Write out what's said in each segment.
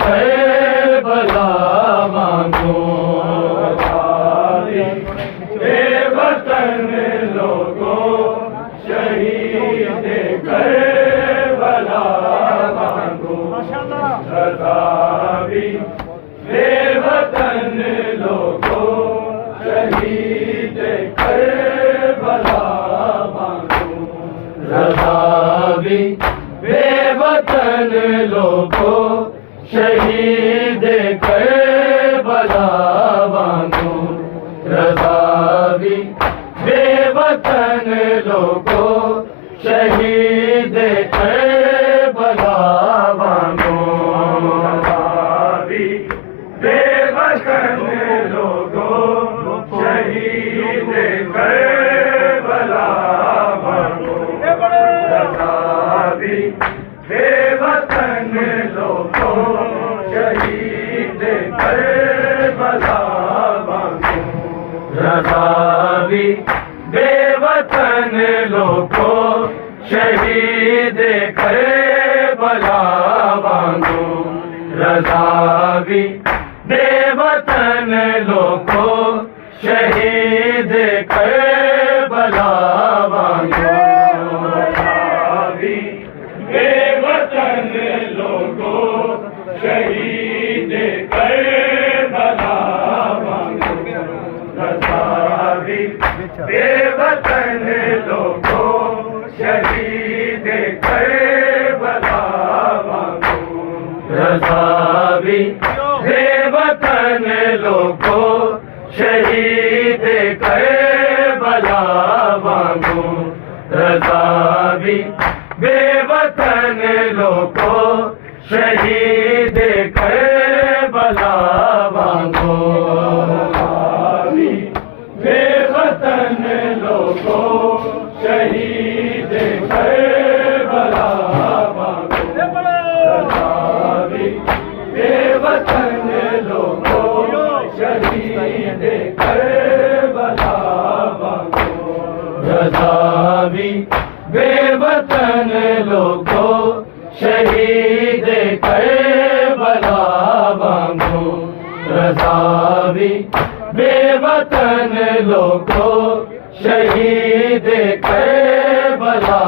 Karbala मांगो। बेवतन लोगों शहीद करबला मांगो। रज़ा भी बेवतन लोगों शहीद करबला मांगो। रज़ा भी बेवतन लोगों शहीद करबला मांगो। रज़ा भी बेवतन लोगों शहीद करबला मांगो। रज़ा भी बेवतन लोगों शहीद करबला मांगो। रज़ा भी बेवतन लोगों शहीद करबला मांगो। रज़ा भी बेवतन लोगों शहीद करबला मांगो। रज़ा भी बेवतन लोगों शहीद करबला मांगो। बेवतन लोगों शहीद करबला मांगो। रज़ा भी बेवतन लोगों शहीद करबला मांगो। रज़ा भी बेवतन लोगों शहीद करबला मांगो। रज़ा भी बेवतन लोगों शहीद करबला मांगो। बेवतन लोगों शहीद करबला मांगो। रज़ा भी बेवतन लोगों शहीद करबला मांगो। रज़ा भी बेवतन लोगों शहीद करबला मांगो। रज़ा भी बेवतन लोगों शहीद करबला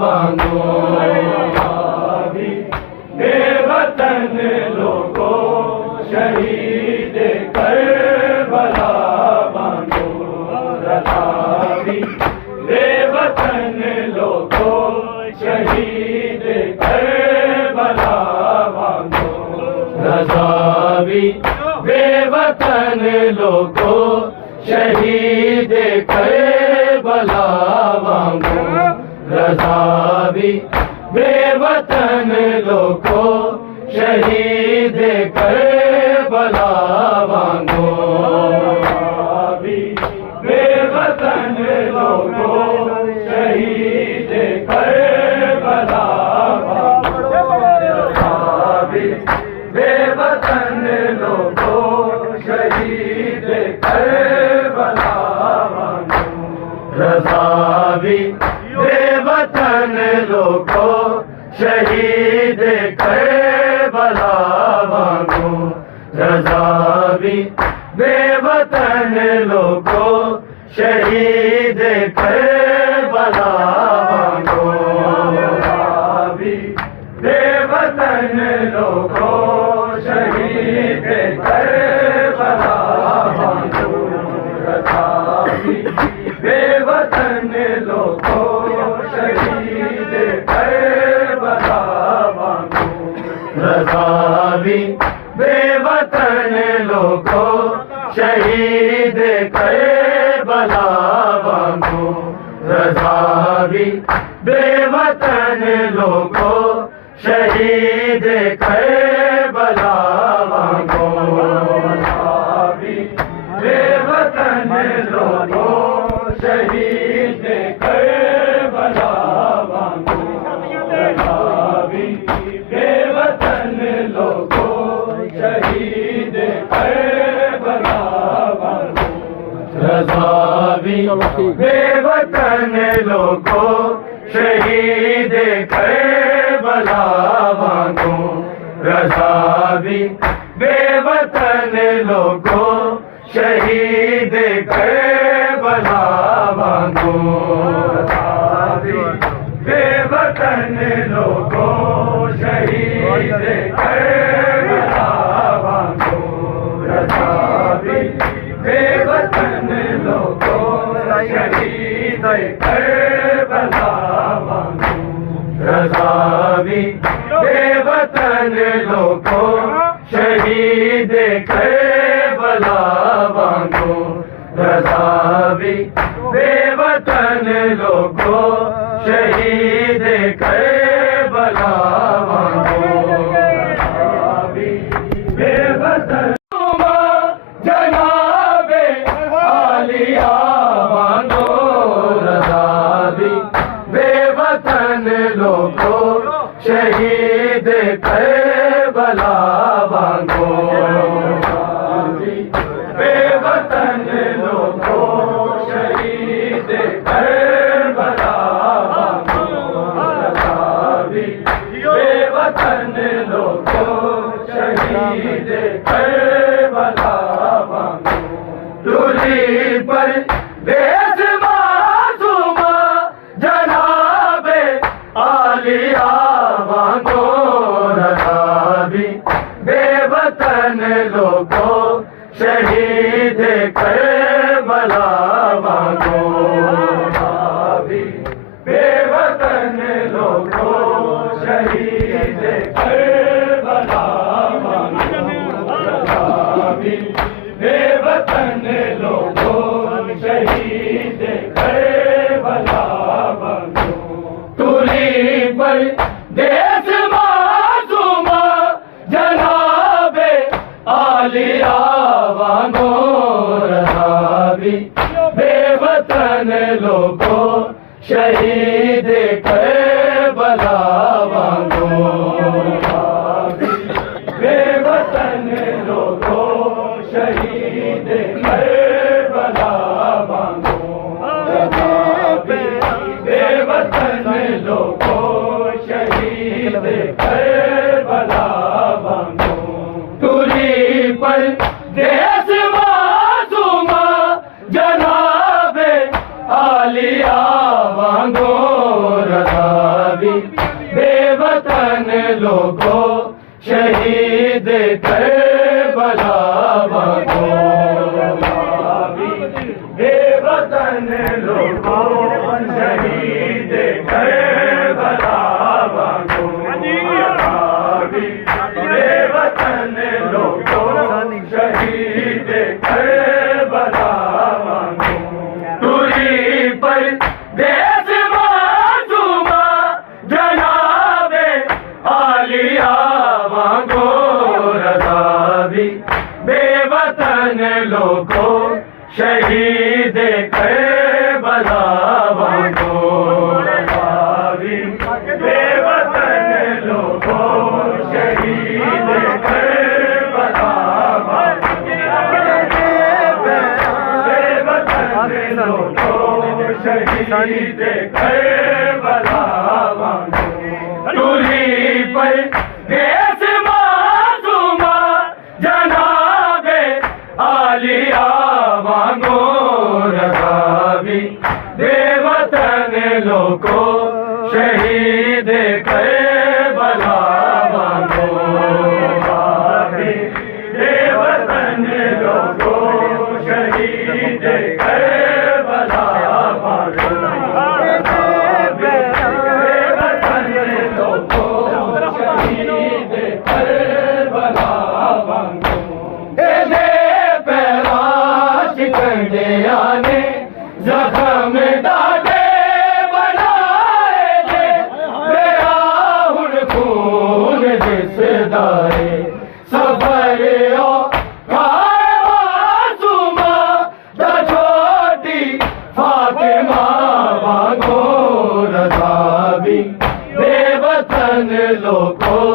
मांगो। बेवतन लोगों शहीद करबला मांगो। रज़ा भी बेवतन लोगों शहीद करबला मांगो। रज़ा भी बेवतन लोगों शहीद करबला मांगो। रज़ा भी बेवतन लोगों शहीद करबला मांगो। बेवतन लोगों शहीद करबला मांगो। रज़ा भी बेवतन लोगों शहीद करबला मांगो। रज़ा भी बेवतन लोगों शहीद करबला मांगो। रज़ा भी बेवतन लोगों शहीद करबला मांगो। रज़ा भी बेवतन लोगों शहीद करबला मांगो। रज़ा भी बेवतन लोगों शहीद करबला मांगो। रज़ा भी बेवतन लोगों शहीद करबला मांगो। रज़ा भी बेवतन लोगों शहीद करबला मांगो। रज़ा भी बेवतन लोगों शहीद करबला मांगो। रज़ा भी बेवतन लोगों शहीद करबला मांगो। रज़ा भी बेवतन लोगों शहीद करबला मांगो। रज़ा भी बेवतन लोगों शहीद करबला वांगू बेवतन लोगों शहीद करबला वांगू बेवतन लोगों शहीद करबला वांगू रज़ा भी बेवतन लोगों शहीद करबला वांगू रज़ा भी बेवतन लोगों शहीद करबला वांगू बेवतन जनाबे आलिया वांगू रज़ा भी बेवतन लोगों शहीद करबला वांगू बेवतन लोगों शहीद करबला वांगू बेवतन लोगों शहीद करबला वांगू दूरी पर देश मासूमा जनाबे आलिया वांगू रज़ा भी बेवतन लोगों शहीद करबला वांगू बेवतन लोगों शहीद करबला वांगू बेवतन लोगों शहीद करबला वांगू तुरी पर देश मासूमा जनाबे आलिया वांगू रज़ा भी बेवतन लोगों शहीद करबला वांगू बेवतन लोगों शहीद करबला वांगू बेवतन लोगों शहीद करबला वांगू तुरी पर देश मासूमा जनाबे आलिया वांगू रज़ा भी बेवतन लोगों शहीद करबला वांगू बेवतन लोगों शहीद करबला वांगू बेवतन लोगों शहीद करबला वांगू तुरी पर देश मासूमा जनाबे आलिया वांगू रज़ा भी बेवतन लोगों शहीद करबला वांगू बेवतन लोगों शहीद करबला वांगू बेवतन लोगों शहीद करबला वांगू तुरी पर देश मासूमा जनाबे आलिया वांगू रज़ा भी बेवतन लोगों शहीद करबला वांगू बेवतन लोगों शहीद करबला वांगू बेवतन लोगों शहीद करबला वांगू शिकंडिया ने जख्म डाले बनाए दे मेरा हुण खून दिसदारे सफर मासूमा दा छोटी फातिमा वांगू रज़ा भी बेवतन लोगों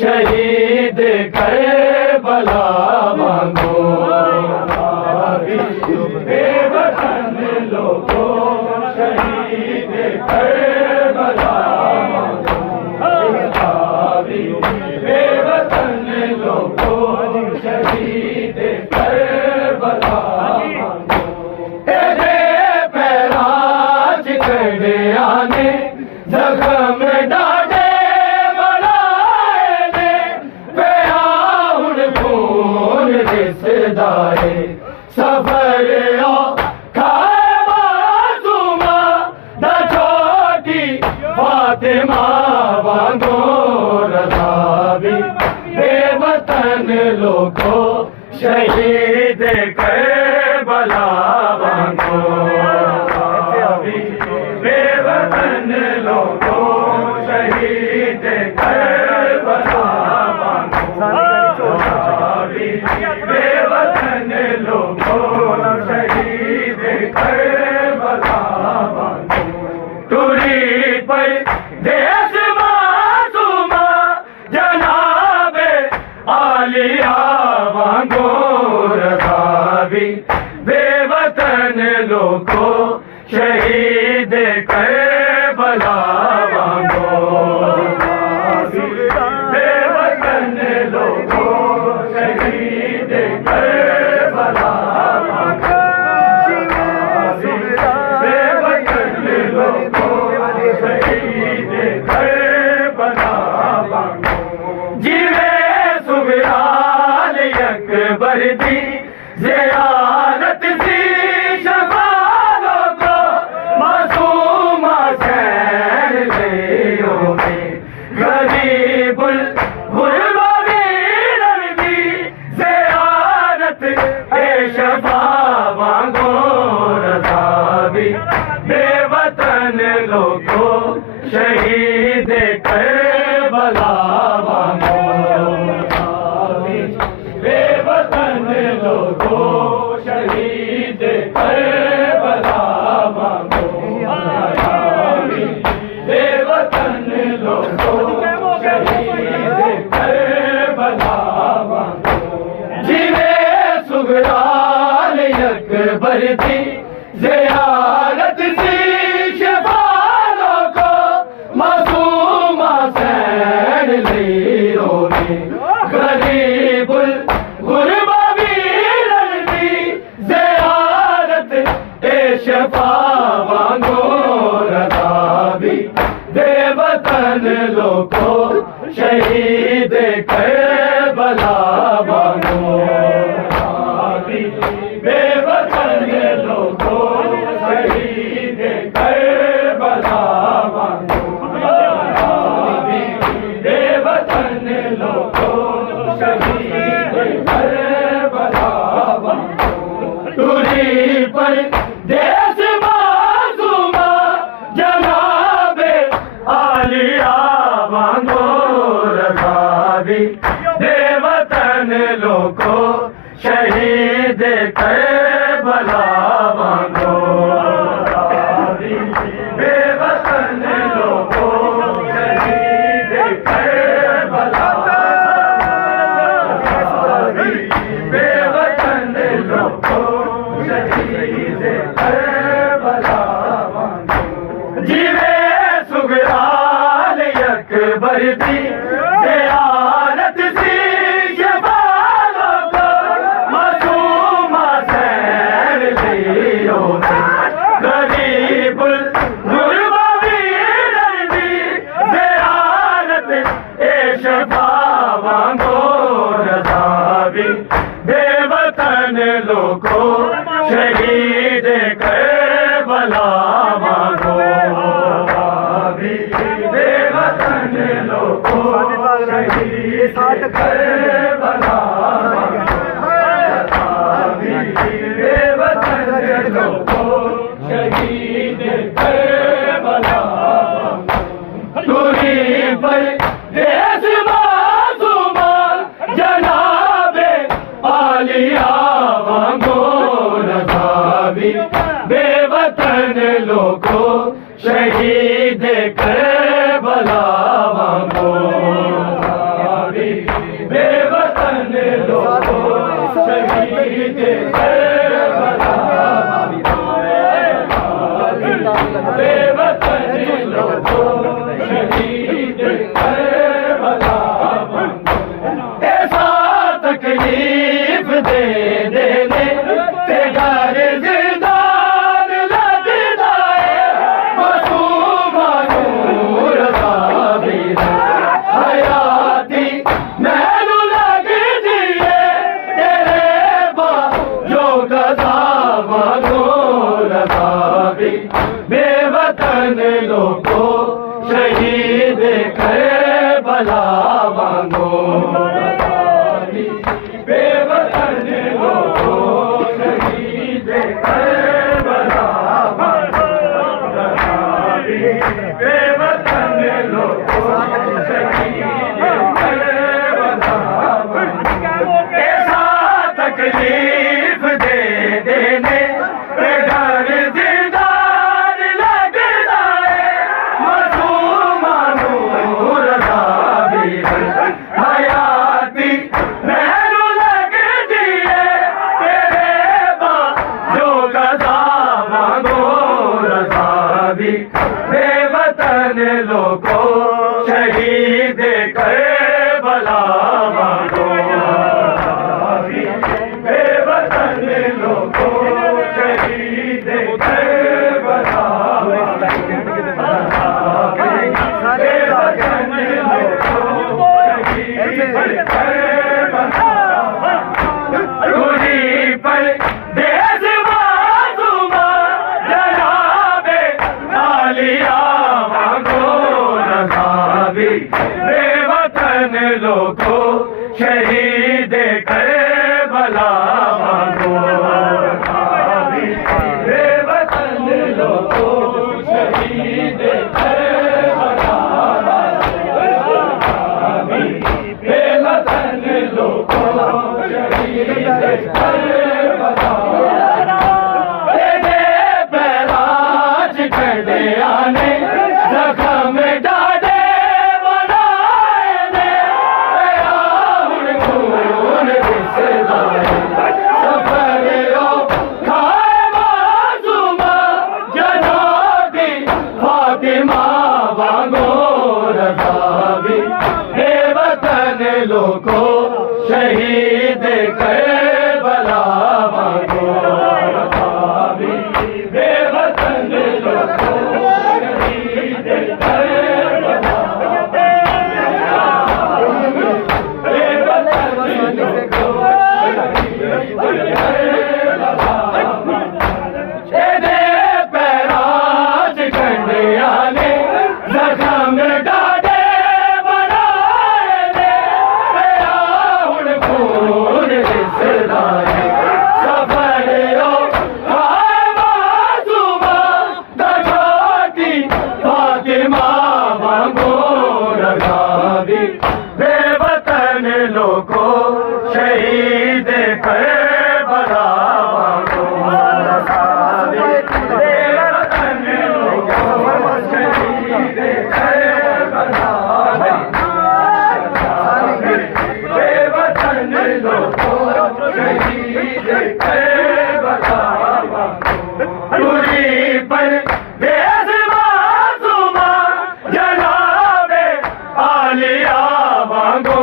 शहीद करबला वांगू बेवतन लोगों शहीद करबला वांगू बेवतन दाए सफर ओ खाए मासूमा दा छोटी फातिमा वांगो रज़ा भी बेवतन लोगों शहीद करबला वांगो बेवतन लोगों शहीद करबला वांगो बेवतन लोगों शहीद करबला वांगो टूरी पर देश मासूमा जनाबे आलिया वांगो रज़ा भी बेवतन लोगों शहीद करबला वांगो बेवतन लोगों शहीद करबला वांगो बेवतन लोगों शहीद करबला वांगो जीवे सुगराल अकबर दी ज़ियारत सी शफालों को मासूमा सैर लियो में गरीबुल गुरबा वीरन दी ज़ियारत ए शफा वांगो रज़ा भी बेवतन लोगों शहीद करबला वांगो बेवतन लोगों शहीद करबला वांगो बेवतन लोगों शहीद करबला वांगो जीवे सुगराल अकबर दी ज़ियारत सी शफालों को मासूमा सैर लियो ने गरीबुल गुरबा वीरन दी ज़ियारत ए शफा वांगो रज़ा भी बेवतन लोगों शहीद करबला वांगो बेवतन लोगों शहीद करबला वांगो बेवतन लोगों शहीद करबला वांगो टूरी पर देश मासूमा जनाबे आलिया वांगो रज़ा भी बेवतन लोगों शहीद करबला वांगो बेवतन लोगों शहीद करबला बेवतन लोगों शहीद करबला वांगो जीवे सुगराल अकबर दी ज़ियारत सी शफालों को मासूमा सैर लियो ने गरीबुल गुरबा वीरन दी ज़ियारत ए शफा वांगो रज़ा भी बेवतन लोगों शहीद करबला वांगो बेवतन लोगों शहीद करबला बेवतन लोगों शहीद करबला टूरी पर देश मासूमा जनाबे आलिया वांगो रज़ा भी बेवतन लोगों शहीद करबला वांगो बेवतन लोगों शहीद करबला बेवतन लोगों शहीद करबला ऐसा तकलीफ दे देने ते घर जिंदान लगता है मासूमा नूर साबिर हयाती मैनू लग दिए तेरे शहीद करबला मांगो बेवतन लोगों शहीद करबला बेवतन लोगों शहीद करबला तेरे पैराज कंडे आने जख्म डाडे बनाए ने तेरा हुण खून दिसदा है सफरियो खाए मासूमा जनाबी फातिमा वांगो रज़ा भी बेवतन लोगों शहीद करबला वांगो रज़ा भी बेवतन लोगों शहीद करबला तेरे पैराज कंडे आने जख्म डाडे बनाए ने तेरा हुण खून दिसदा है सफरियो खाए मासूमा दछोटी फातिमा वांगो रज़ा भी बेवतन लोगों शहीद करबला वांगो रज़ा भी बेवतन लोगों शहीद करबला बेवतन लोगों शहीद करबला दूरी पर बेज़माज़ुमा जनाबे आलिया वांगो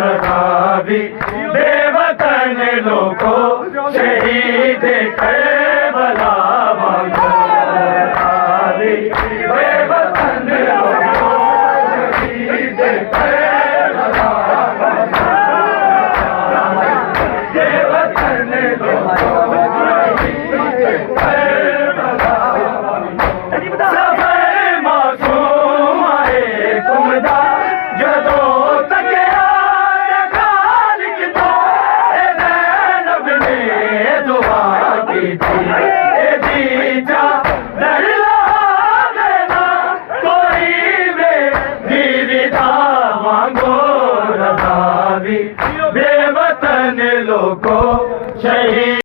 रज़ा भी बेवतन लोगों शहीद कर